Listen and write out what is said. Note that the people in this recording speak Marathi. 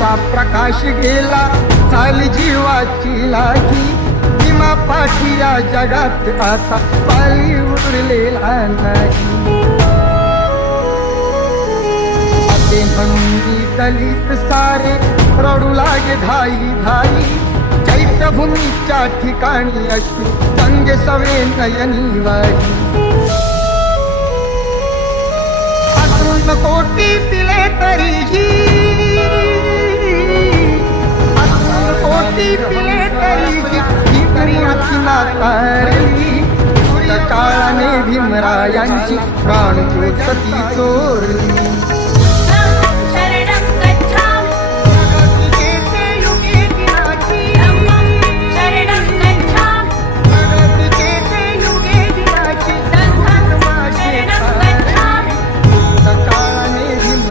ज्योतीचा प्रकाश गेला झाली जीवाची लागी भीमा पाठी या जगात आता पाली उरलेला नाही असे म्हणून दलित सारे रडू लागे धाई धाई चैत्यभूमीच्या ठिकाणी अश्रू गंगे सवे नयनी वाही अश्रून कोटी पिले तरीही अश्रून कोटी पिले तरीही ही तरी अखिला तारली काळाने भीमरायांची प्राणज्योत ती चोरली